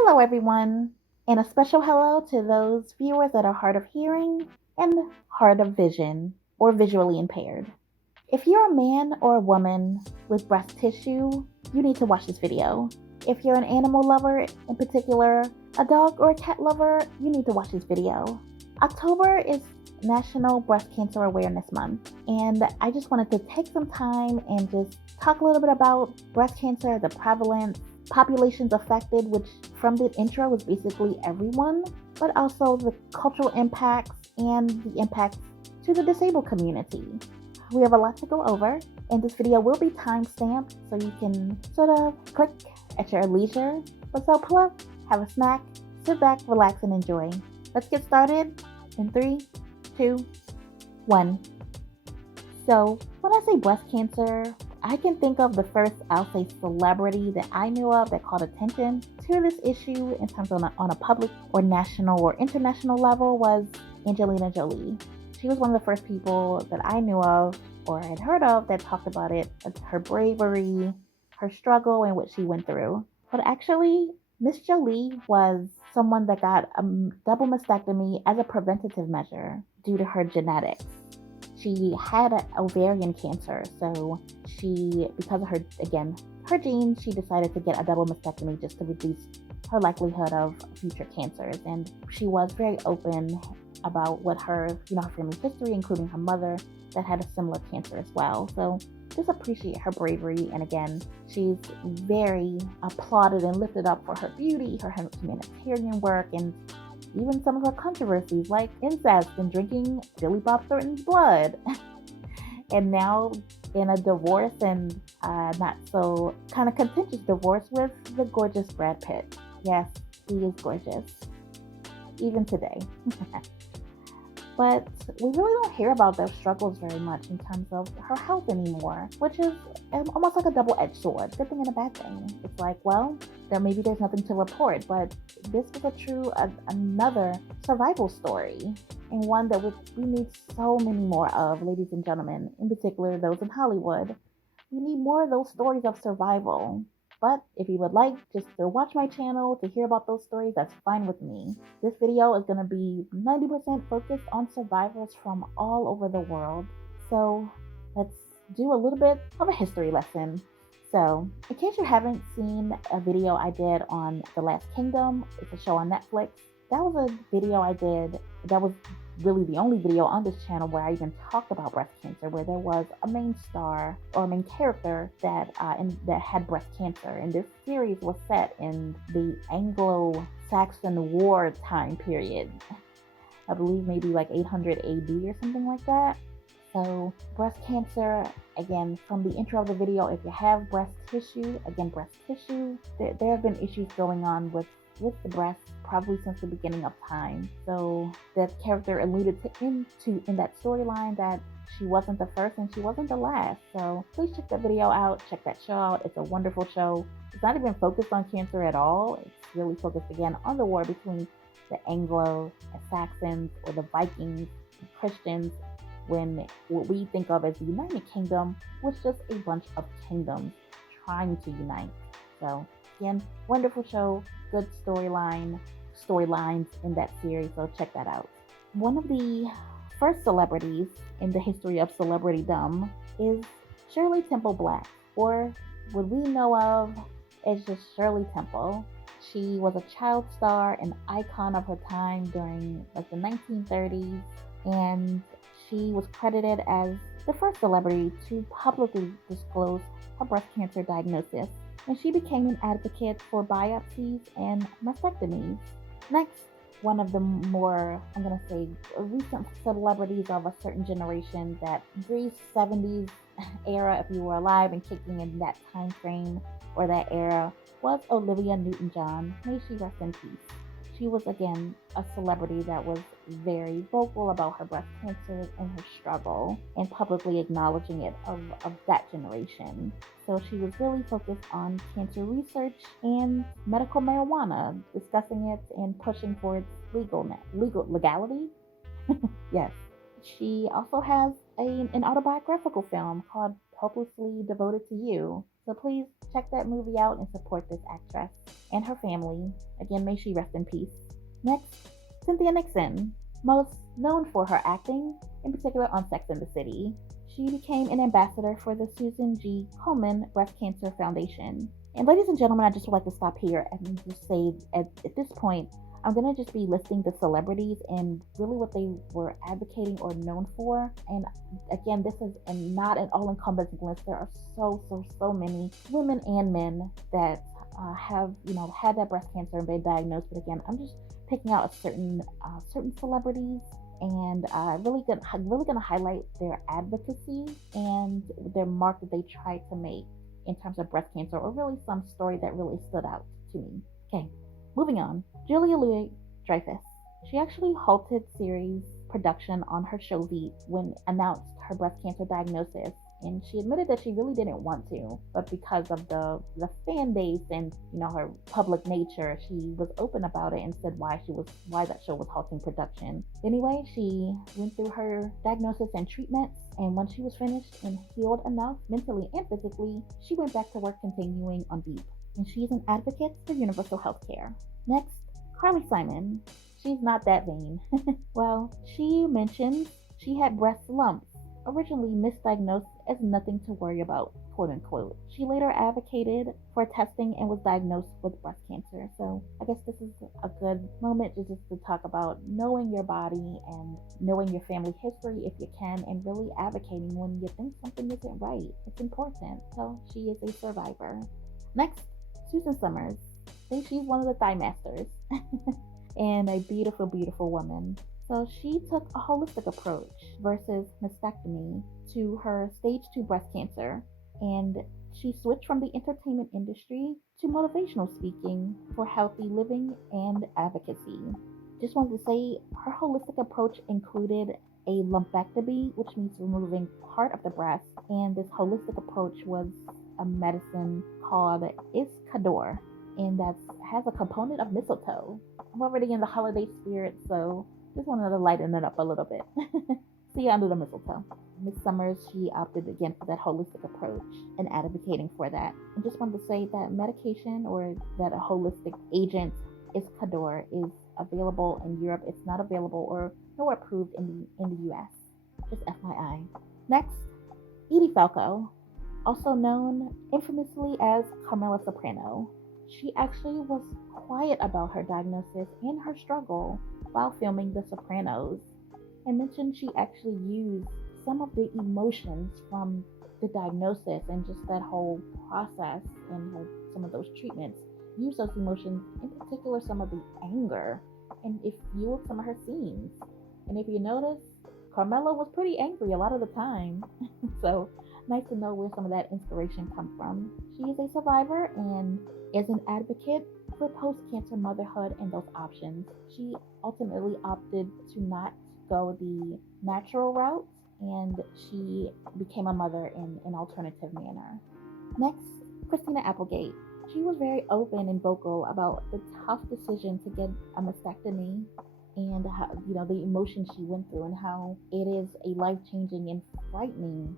Hello, everyone, and a special hello to those viewers that are hard of hearing and hard of vision or visually impaired. If you're a man or a woman with breast tissue, you need to watch this video. If you're an animal lover, in particular a dog or a cat lover, you need to watch this video. October is National Breast Cancer Awareness Month, and I just wanted to take some time and just talk a little bit about breast cancer, the prevalence, populations affected, which from the intro was basically everyone, but also the cultural impacts and the impacts to the disabled community. We have a lot to go over, and this video will be time-stamped so you can sort of click at your leisure. But so pull up, have a snack, sit back, relax, and enjoy. Let's get started in 3, 2, 1. So when I say breast cancer, I can think of the first, I'll say, celebrity that I knew of that called attention to this issue in terms of on a public or national or international level was Angelina Jolie. She was one of the first people that I knew of or had heard of that talked about it, her bravery, her struggle, and what she went through. But actually, Miss Jolie was someone that got a double mastectomy as a preventative measure due to her genetics. She had ovarian cancer, so because of her genes, she decided to get a double mastectomy just to reduce her likelihood of future cancers. And she was very open about what her family history, including her mother, that had a similar cancer as well. So just appreciate her bravery. And again, she's very applauded and lifted up for her beauty, her humanitarian work, and even some of her controversies like incest and drinking Billy Bob Thornton's blood. And now in a divorce, and not so kind of contentious divorce, with the gorgeous Brad Pitt. Yes, he is gorgeous, even today. But we really don't hear about their struggles very much in terms of her health anymore, which is almost like a double-edged sword. Good thing and a bad thing. It's like, well, maybe there's nothing to report, but this was another survival story, and one that we need so many more of, ladies and gentlemen, in particular those in Hollywood. We need more of those stories of survival. But if you would like just to watch my channel to hear about those stories, that's fine with me. This video is going to be 90% focused on survivors from all over the world. So let's do a little bit of a history lesson. So in case you haven't seen a video I did on The Last Kingdom, it's a show on Netflix. That was a video I did that was really the only video on this channel where I even talked about breast cancer, where there was a main star or a main character that had breast cancer. And this series was set in the Anglo-Saxon War time period. I believe maybe like 800 AD or something like that. So breast cancer, again, from the intro of the video, if you have breast tissue, there have been issues going on with the breast probably since the beginning of time. So that character alluded in that storyline that she wasn't the first and she wasn't the last. So please check that video out, check that show out. It's a wonderful show. It's not even focused on cancer at all. It's really focused again on the war between the Anglo-Saxons or the Vikings, and Christians, when what we think of as the United Kingdom was just a bunch of kingdoms trying to unite. So again, wonderful show, good storylines in that series, so check that out. One of the first celebrities in the history of celebritydom is Shirley Temple Black, or what we know of as just Shirley Temple. She was a child star, an icon of her time during like the 1930s, and she was credited as the first celebrity to publicly disclose her breast cancer diagnosis, and she became an advocate for biopsies and mastectomies. Next, one of the more, I'm going to say, recent celebrities of a certain generation that breathed 70s era, if you were alive and kicking in that time frame or that era, was Olivia Newton-John. May she rest in peace. She was, again, a celebrity that was very vocal about her breast cancer and her struggle, and publicly acknowledging it of that generation. So she was really focused on cancer research and medical marijuana, discussing it and pushing for its legality. Yes. She also has an autobiographical film called Hopelessly Devoted to You. So please check that movie out and support this actress and her family. Again, may she rest in peace. Next, Cynthia Nixon, most known for her acting, in particular on Sex and the City. She became an ambassador for the Susan G. Komen Breast Cancer Foundation. And ladies and gentlemen, I just would like to stop here and just say at this point, I'm going to just be listing the celebrities and really what they were advocating or known for. And again, this is not an all-encompassing list. There are so many women and men that have, had that breast cancer and been diagnosed. But again, I'm just picking out a certain celebrities and really gonna highlight their advocacy and their mark that they tried to make in terms of breast cancer, or really some story that really stood out to me. Okay, moving on. Julia Louis-Dreyfus. She actually halted series production on her show Veep when announced her breast cancer diagnosis, and she admitted that she really didn't want to, but because of the fan base and her public nature, she was open about it and said why that show was halting production. Anyway, she went through her diagnosis and treatments, and when she was finished and healed enough mentally and physically, she went back to work continuing on Veep. And she's an advocate for universal health care. Next, Carly Simon. She's not that vain. Well, she mentioned she had breast lumps, originally misdiagnosed as nothing to worry about, quote unquote. She later advocated for testing and was diagnosed with breast cancer. So I guess this is a good moment just to talk about knowing your body and knowing your family history if you can, and really advocating when you think something isn't right. It's important. So she is a survivor. Next, Susan Summers. I think she's one of the thigh masters and a beautiful, beautiful woman. So she took a holistic approach versus mastectomy to her stage 2 breast cancer, and she switched from the entertainment industry to motivational speaking for healthy living and advocacy. Just wanted to say her holistic approach included a lumpectomy, which means removing part of the breast, and this holistic approach was a medicine called Iscador, and that has a component of mistletoe. I'm already in the holiday spirit, so just wanted to lighten it up a little bit. See you under the mistletoe. Miss Summers, she opted again for that holistic approach and advocating for that. And just wanted to say that medication or that a holistic agent, Iscador, is available in Europe. It's not available or nor approved in the US. Just FYI. Next, Edie Falco, also known infamously as Carmela Soprano. She actually was quiet about her diagnosis and her struggle while filming The Sopranos. I mentioned she actually used some of the emotions from the diagnosis and just that whole process and some of those treatments. Use those emotions, in particular some of the anger, and if fueled some of her scenes. And if you notice, Carmela was pretty angry a lot of the time. So nice to know where some of that inspiration comes from. She is a survivor and is an advocate for post-cancer motherhood and those options. She ultimately opted to not go the natural route, and she became a mother in an alternative manner. Next, Christina Applegate. She was very open and vocal about the tough decision to get a mastectomy and how, the emotions she went through and how it is a life-changing and frightening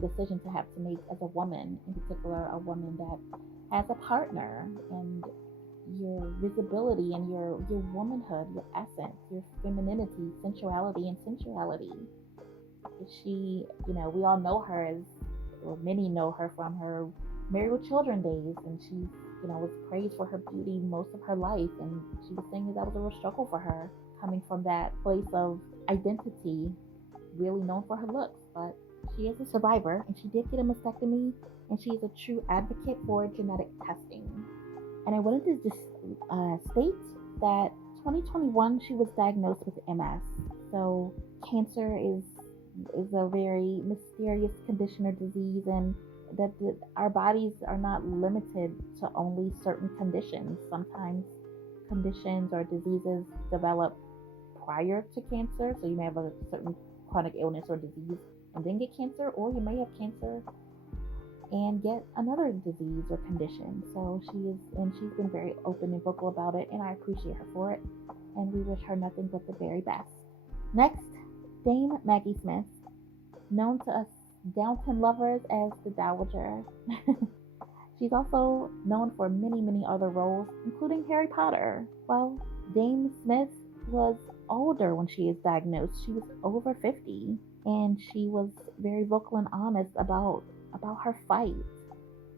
decision to have to make as a woman, in particular a woman that has a partner, and your visibility and your womanhood, your essence, your femininity, sensuality, and sensuality. She, we all know her as, or many know her from her Married with Children days, and she, was praised for her beauty most of her life, and she was saying that was a real struggle for her, coming from that place of identity, really known for her looks. But she is a survivor, and she did get a mastectomy, and she is a true advocate for genetic testing. And I wanted to just state that 2021 she was diagnosed with MS. So cancer is a very mysterious condition or disease, and that our bodies are not limited to only certain conditions. Sometimes conditions or diseases develop prior to cancer, so you may have a certain chronic illness or disease and then get cancer, or you may have cancer and get another disease or condition. So she's been very open and vocal about it, and I appreciate her for it, and we wish her nothing but the very best. Next, Dame Maggie Smith, known to us Downton lovers as the Dowager. She's also known for many, many other roles, including Harry Potter. Well, Dame Smith was older when she is diagnosed. She was over 50, and she was very vocal and honest about her fight.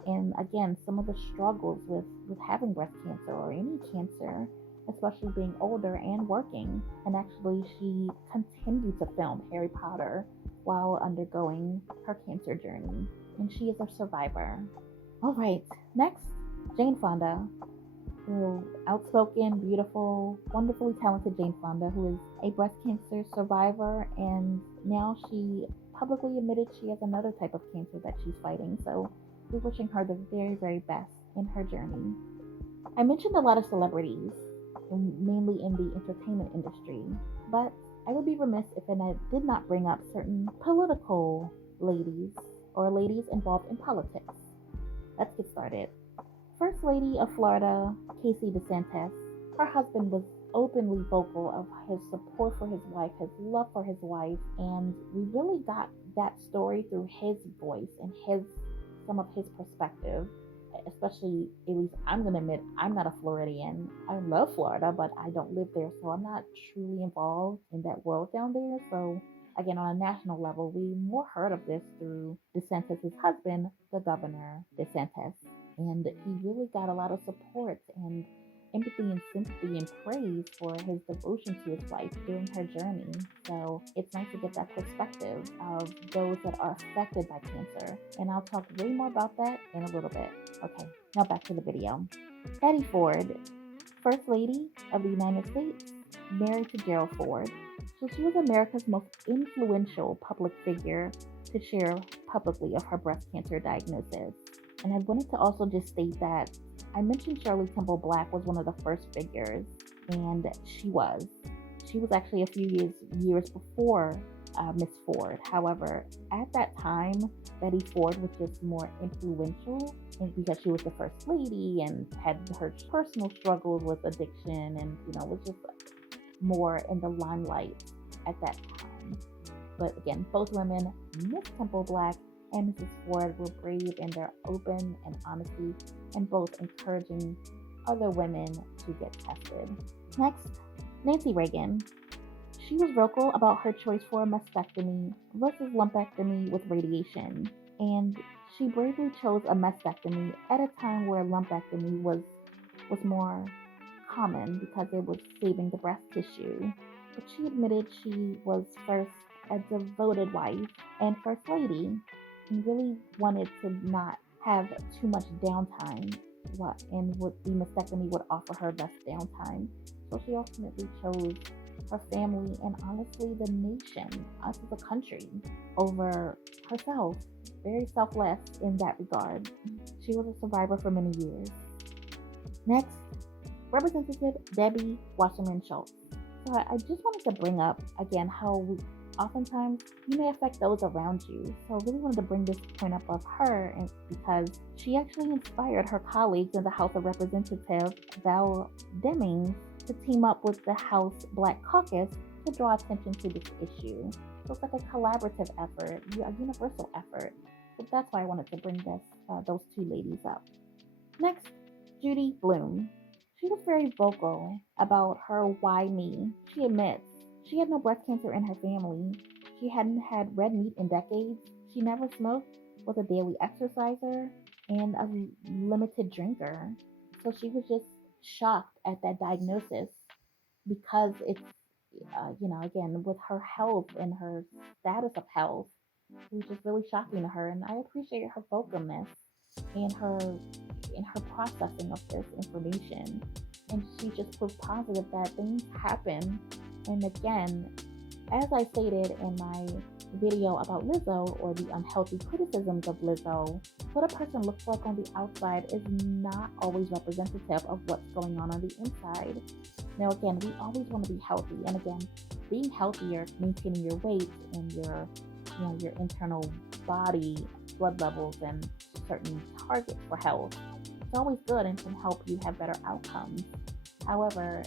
And again, some of the struggles with having breast cancer or any cancer, especially being older and working. And actually, she continued to film Harry Potter while undergoing her cancer journey. And she is a survivor. All right, next, Jane Fonda. The outspoken, beautiful, wonderfully talented Jane Fonda, who is a breast cancer survivor, and now she publicly admitted she has another type of cancer that she's fighting. So we're wishing her the very, very best in her journey. I mentioned a lot of celebrities, mainly in the entertainment industry, but I would be remiss if I did not bring up certain political ladies or ladies involved in politics. Let's get started. First Lady of Florida, Casey DeSantis, her husband was openly vocal of his support for his wife, his love for his wife, and we really got that story through his voice and some of his perspective. Especially, at least I'm going to admit, I'm not a Floridian. I love Florida, but I don't live there, so I'm not truly involved in that world down there. So again, on a national level, we more heard of this through DeSantis' husband, the governor DeSantis. And he really got a lot of support and empathy and sympathy and praise for his devotion to his wife during her journey. So it's nice to get that perspective of those that are affected by cancer. And I'll talk way more about that in a little bit. Okay, now back to the video. Betty Ford, First Lady of the United States, married to Gerald Ford. So she was America's most influential public figure to share publicly of her breast cancer diagnosis. And I wanted to also just state that I mentioned Shirley Temple Black was one of the first figures, and she was. She was actually a few years before Miss Ford. However, at that time, Betty Ford was just more influential, and because she was the first lady and had her personal struggles with addiction, and was just more in the limelight at that time. But again, both women, Miss Temple Black and Mrs. Ford, were brave in their open and honesty, and both encouraging other women to get tested. Next, Nancy Reagan. She was vocal about her choice for a mastectomy versus lumpectomy with radiation, and she bravely chose a mastectomy at a time where lumpectomy was more common because it was saving the breast tissue. But she admitted she was first a devoted wife and first lady, and really wanted to not have too much downtime, and the mastectomy would offer her less downtime. So she ultimately chose her family and honestly the nation, us as a country, over herself. Very selfless in that regard. She was a survivor for many years. Next, Representative Debbie Wasserman Schultz. So I just wanted to bring up again how oftentimes you may affect those around you. So I really wanted to bring this point up of her, and because she actually inspired her colleagues in the House of Representatives, Val Demings, to team up with the House Black Caucus to draw attention to this issue. So it's like a collaborative effort, a universal effort. So that's why I wanted to bring those two ladies up. Next, Judy Blume. She was very vocal about her why me. She admits she had no breast cancer in her family. She hadn't had red meat in decades. She never smoked, was a daily exerciser, and a limited drinker. So she was just shocked at that diagnosis because it's, again, with her health and her status of health, it was just really shocking to her. And I appreciate her vocalness and her processing of this information. And she just proved positive that things happen. And again, as I stated in my video about Lizzo, or the unhealthy criticisms of Lizzo, what a person looks like on the outside is not always representative of what's going on the inside. Now, again, we always want to be healthy. And again, being healthier, maintaining your weight and your internal body, blood levels, and certain targets for health, it's always good and can help you have better outcomes. However,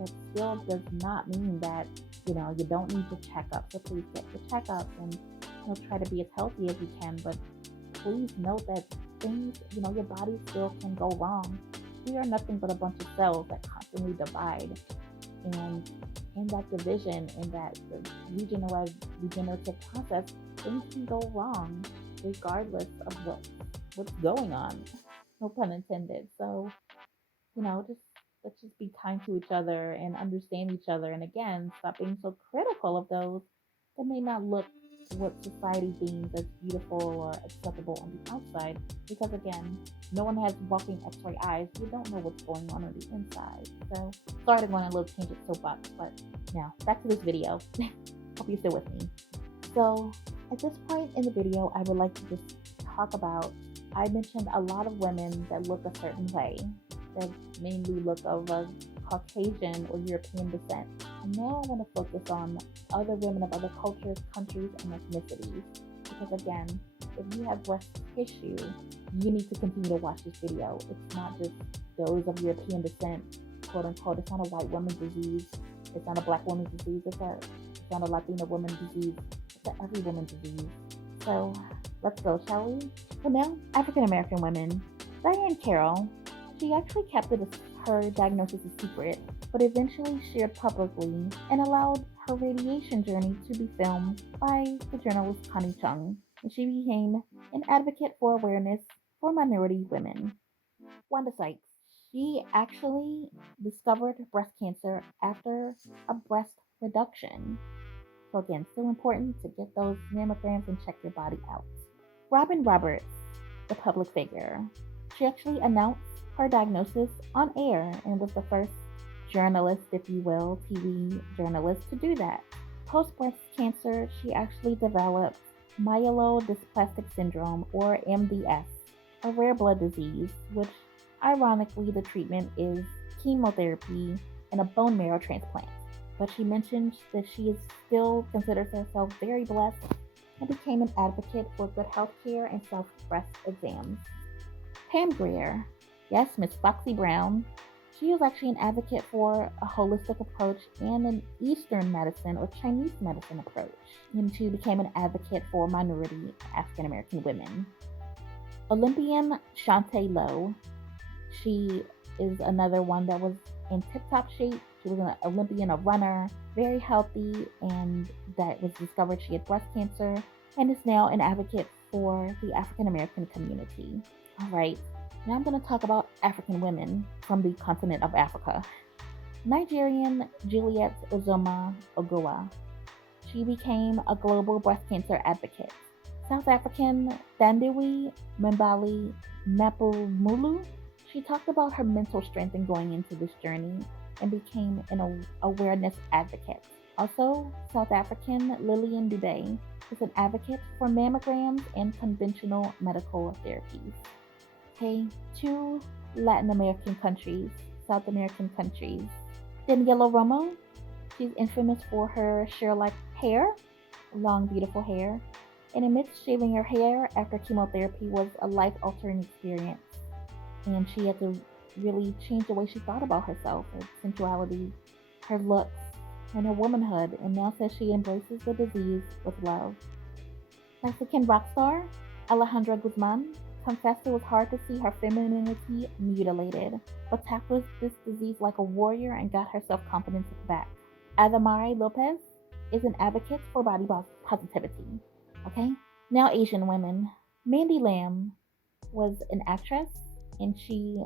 that still does not mean that you don't need to check up. So please get your checkups and try to be as healthy as you can. But please note that things, your body still can go wrong. We are nothing but a bunch of cells that constantly divide. And in that division, in that regenerative process, things can go wrong regardless of what's going on. No pun intended. So, just let's just be kind to each other and understand each other. And again, stop being so critical of those that may not look what society deems as beautiful or acceptable on the outside. Because again, no one has walking X-ray eyes. You don't know what's going on the inside. So sorry to go on a little tangent soapbox, but now back to this video. Hope you're still with me. So at this point in the video, I would like to just talk about, I mentioned a lot of women that look a certain way, that mainly look of a Caucasian or European descent. And now I want to focus on other women of other cultures, countries, and ethnicities. Because again, if you have breast tissue, you need to continue to watch this video. It's not just those of European descent, quote unquote. It's not a white woman's disease. It's not a black woman's disease. It's not a Latina woman's disease. It's an every woman's disease. So let's go, shall we? Well, now, African American women. Diane Carroll, she actually kept her diagnosis a secret, but eventually shared publicly and allowed her radiation journey to be filmed by the journalist Connie Chung, and she became an advocate for awareness for minority women. Wanda Sykes, she actually discovered breast cancer after a breast reduction. So again, still important to get those mammograms and check your body out. Robin Roberts, the public figure, she actually announced her diagnosis on air and was the first journalist, if you will, TV journalist to do that. Post breast cancer, she actually developed myelodysplastic syndrome, or MDS, a rare blood disease, which ironically the treatment is chemotherapy and a bone marrow transplant. But she mentioned that she still considers herself very blessed and became an advocate for good health care and self-breast exams. Pam Grier, yes, Miss Foxy Brown, she was actually an advocate for a holistic approach and an Eastern medicine or Chinese medicine approach. And she became an advocate for minority African American women. Olympian Shantae Lowe, she is another one that was in tip-top shape. She was an Olympian, a runner, very healthy, and that was discovered she had breast cancer and is now an advocate for the African American community. All right, now I'm going to talk about African women from the continent of Africa. Nigerian Juliet Uzoma Ogowa. She became a global breast cancer advocate. South African Thandiwe Mbali Mapumulu. She talked about her mental strength in going into this journey and became an awareness advocate. Also, South African Lillian Dubé is an advocate for mammograms and conventional medical therapies. Okay, 2 Latin American countries, South American countries. Daniela Romo, she's infamous for her Cher-like hair, long beautiful hair, and admits shaving her hair after chemotherapy was a life-altering experience. And she had to really change the way she thought about herself, her sensuality, her looks, and her womanhood, and now says she embraces the disease with love. Mexican rock star Alejandra Guzman confessed it was hard to see her femininity mutilated, but tackled this disease like a warrior and got her self-confidence back. Adamari Lopez is an advocate for body positivity. Okay? Now Asian women. Mandy Lam was an actress, and she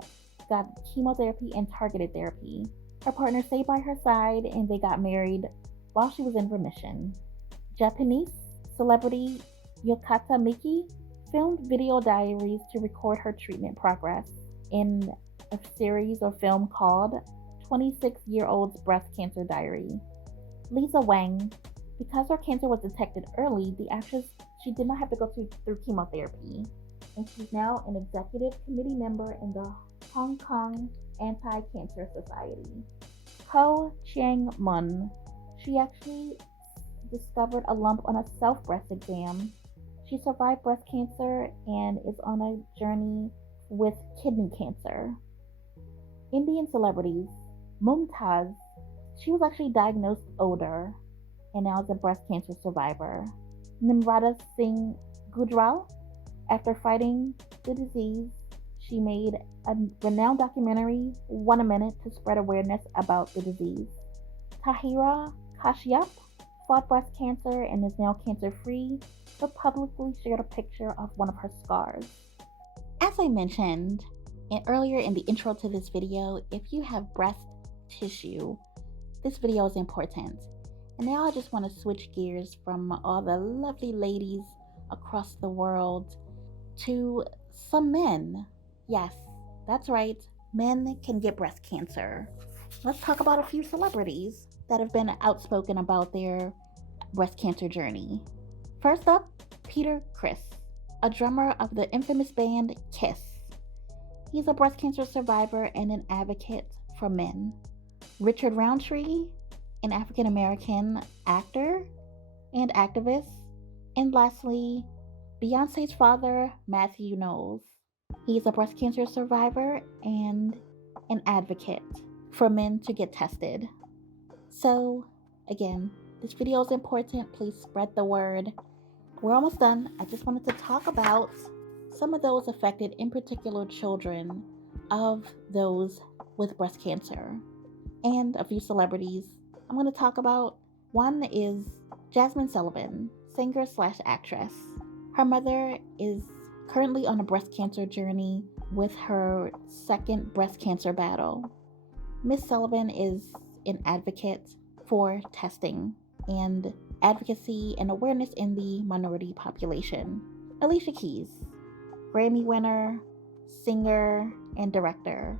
got chemotherapy and targeted therapy. Her partner stayed by her side, and they got married while she was in remission. Japanese celebrity Yokata Miki filmed video diaries to record her treatment progress in a series or film called 26-Year-Old's Breast Cancer Diary. Lisa Wang, because her cancer was detected early, the actress, she did not have to go through chemotherapy, and she's now an executive committee member in the Hong Kong Anti-Cancer Society. Ko Chang Mun, she actually discovered a lump on a self-breast exam. She survived breast cancer and is on a journey with kidney cancer. Indian celebrities. Mumtaz, she was actually diagnosed older and now is a breast cancer survivor. Nimrata Singh Gujral, after fighting the disease. She made a renowned documentary, One a Minute, to spread awareness about the disease. Tahira Kashyap fought breast cancer and is now cancer free, but publicly shared a picture of one of her scars. As I mentioned earlier in the intro to this video, if you have breast tissue, this video is important. And now I just want to switch gears from all the lovely ladies across the world to some men. Yes, that's right, men can get breast cancer. Let's talk about a few celebrities that have been outspoken about their breast cancer journey. First up, Peter Criss, a drummer of the infamous band Kiss. He's a breast cancer survivor and an advocate for men. Richard Roundtree, an African American actor and activist. And lastly, Beyonce's father, Matthew Knowles. He's a breast cancer survivor and an advocate for men to get tested. So, again, this video is important. Please spread the word. We're almost done. I just wanted to talk about some of those affected, in particular children of those with breast cancer, and a few celebrities I'm going to talk about. One is Jasmine Sullivan, singer/actress. Her mother is currently on a breast cancer journey with her second breast cancer battle. Miss Sullivan is an advocate for testing and advocacy and awareness in the minority population. Alicia Keys, Grammy winner, singer, and director.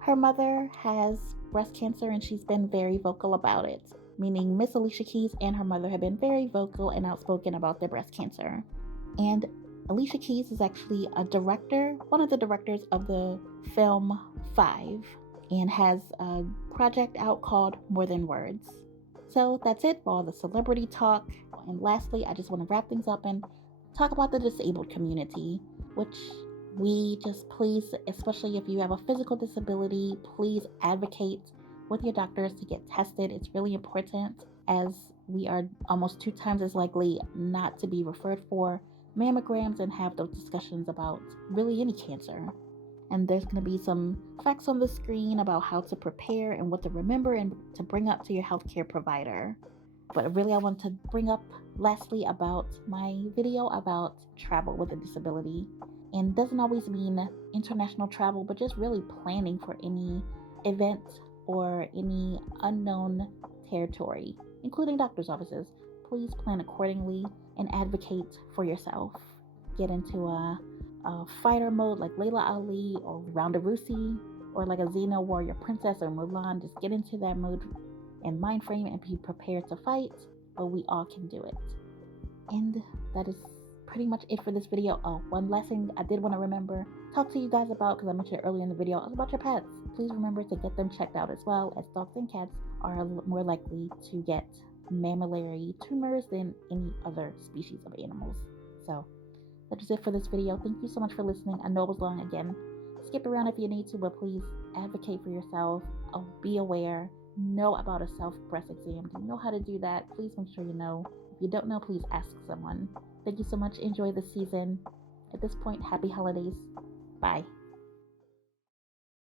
Her mother has breast cancer and she's been very vocal about it, meaning Miss Alicia Keys and her mother have been very vocal and outspoken about their breast cancer. And Alicia Keys is actually a director, one of the directors of the film 5, and has a project out called More Than Words. So that's it for all the celebrity talk. And lastly, I just want to wrap things up and talk about the disabled community, which we just please, especially if you have a physical disability, please advocate with your doctors to get tested. It's really important, as we are almost 2 times as likely not to be referred for mammograms and have those discussions about really any cancer. And there's going to be some facts on the screen about how to prepare and what to remember and to bring up to your healthcare provider. But really, I want to bring up lastly about my video about travel with a disability. And doesn't always mean international travel, but just really planning for any event or any unknown territory, including doctor's offices. Please plan accordingly and advocate for yourself. Get into a fighter mode like Layla Ali or Ronda Rousey, or like a Xena warrior princess or Mulan. Just get into that mode and mind frame and be prepared to fight, but we all can do it. And that is pretty much it for this video. Oh, one last thing I did want to talk to you guys about, because I mentioned earlier in the video, is about your pets. Please remember to get them checked out, as well as dogs and cats are more likely to get mammillary tumors than any other species of animals. So that is it for this video. Thank you so much for listening. I know it was long again. Skip around if you need to, but please advocate for yourself. Be aware. Know about a self-breast exam. Do you know how to do that? Please make sure you know. If you don't know, please ask someone. Thank you so much. Enjoy the season. At this point, happy holidays. Bye.